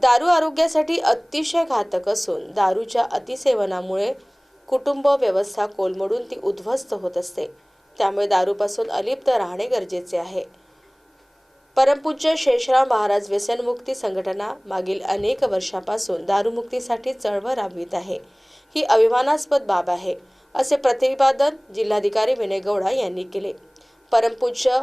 दारू आरोग्यासाठी अतिशय घातक असून दारूच्या अतिसेवनामुळे कुटुंब व्यवस्था कोलमडून ती उद्ध्वस्त होत असते. त्यामुळे दारूपासून अलिप्त राहणे गरजेचे आहे. परमपूज्य शेषराव महाराज व्यसनमुक्ती संघटना मागील अनेक वर्षापासून दारूमुक्तीसाठी चळवळ राबवित आहे. ही अभिमानास्पद बाब आहे असे प्रतिपादन जिल्हाधिकारी विनय गौडा यांनी केले. परमपूज्य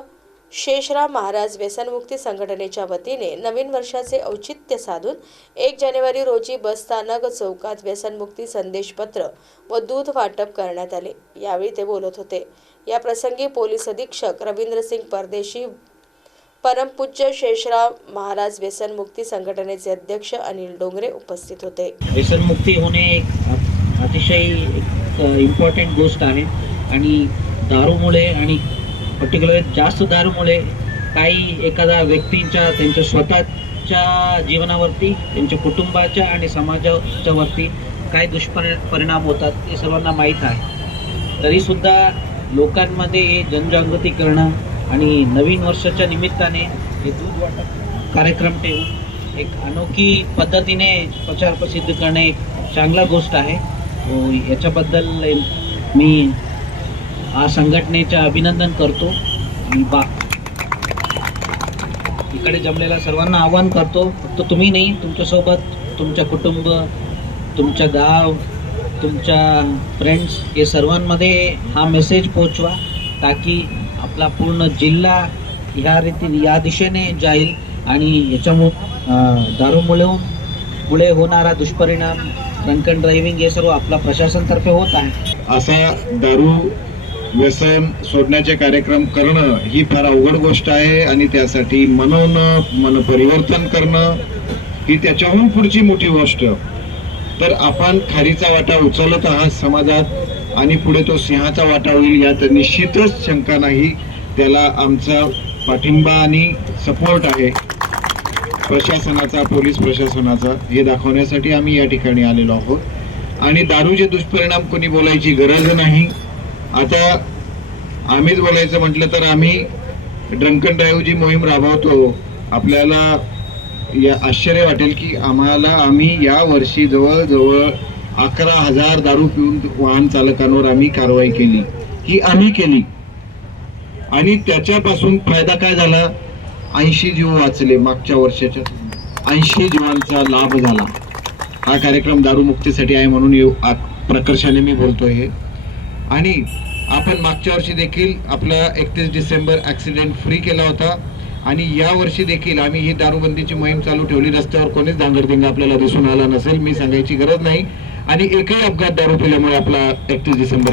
शेषराव महाराज व्यसनमुक्ती संघटनेच्या वतीने नवीन वर्षाचे औचित्य साधून एक जानेवारी रोजी बसस्थानक चौकात व्यसनमुक्ती संदेशपत्र व दूध वाटप करण्यात आले. यावेळी ते बोलत होते. या प्रसंगी पोलीस अधीक्षक रवींद्रसिंग परदेशी परमपूज्य शेषराव महाराज व्यसनमुक्ती संघटनेचे अध्यक्ष अनिल डोंगरे उपस्थित होते. व्यसनमुक्ती होणे एक अतिशय इम्पॉर्टंट गोष्ट आहे. आणि दारूमुळे आणि पर्टिक्युलर जास्त दारूमुळे काही एखादा व्यक्तींच्या त्यांच्या स्वतःच्या जीवनावरती त्यांच्या कुटुंबाच्या आणि समाजाच्या वरती काय दुष्परि परिणाम होतात हे सर्वांना माहीत आहे. तरीसुद्धा लोकांमध्ये हे जनजागृती करणं आणि नवीन वर्षाच्या निमित्ताने हे दूध वाटप कार्यक्रम ठेवून एक अनोखी पद्धतीने प्रचार प्रसिद्ध करणे एक चांगला गोष्ट आहे. याच्याबद्दल मी आ संघटनेचं अभिनंदन करतो. आणि बा इकडे जमलेल्या सर्वांना आवाहन करतो. फक्त तुम्ही नाही तुमच्यासोबत तुमच्या कुटुंब तुमच्या गाव तुमच्या फ्रेंड्स हे सर्वांमध्ये हा मेसेज पोचवा ताकी आपला पूर्ण जिल्हा ह्या रीतीने या दिशेने जाईल. आणि याच्यामु दारूमुळे मुळे होणारा दुष्परिणाम ड्रंकन ड्रायव्हिंग हे सर्व आपला प्रशासनतर्फे होत आहे. असा दारू व्यसन सोडण्याचे कार्यक्रम करणं ही फार अवघड गोष्ट आहे आणि त्यासाठी मनवणं मन परिवर्तन करणं ही त्याच्याहून पुढची मोठी गोष्ट. तर आपण खारीचा वाटा उचलत आहात समाजात आणि पुढे तो सिंहाचा वाटा होईल यात निश्चितच शंका नाही. त्याला आमचा पाठिंबा आणि सपोर्ट आहे. प्रशासनाचा पोलीस प्रशासनाचा हे दाखवण्यासाठी आम्ही या ठिकाणी आलेलो आहोत. आणि दारूचे दुष्परिणाम कोणी बोलायची गरज नाही. आता आम्हीच बोलायचं म्हटलं तर आम्ही ड्रंकन ड्राईव्ह जी मोहीम राबवतो. आपल्याला या आश्चर्य वाटेल की आम्हाला आम्ही या वर्षी जवळजवळ अकरा हजार दारू पिऊन वाहन चालकांवर आम्ही कारवाई केली. ही आम्ही केली. आणि त्याच्यापासून फायदा काय झाला? ऐंशी जीव वाचले मागच्या वर्षाच्या ऐंशी जीवांचा लाभ झाला. हा कार्यक्रम दारूमुक्तीसाठी आहे म्हणून येऊ- प्रकर्षाने मी बोलतोय हे. आणि आपण मागच्या वर्षी देखील आपला एकतीस डिसेंबर ऍक्सिडेंट फ्री केला होता. आणि या वर्षी देखील आम्ही ही दारूबंदीची मोहीम चालू ठेवली. रस्त्यावर कोणीच धांगडधिंगा आपल्याला दिसून आला नसेल मी सांगायची गरज नाही. आणि एकही अपघात दारू पिल्यामुळे आपला एकतीस डिसेंबर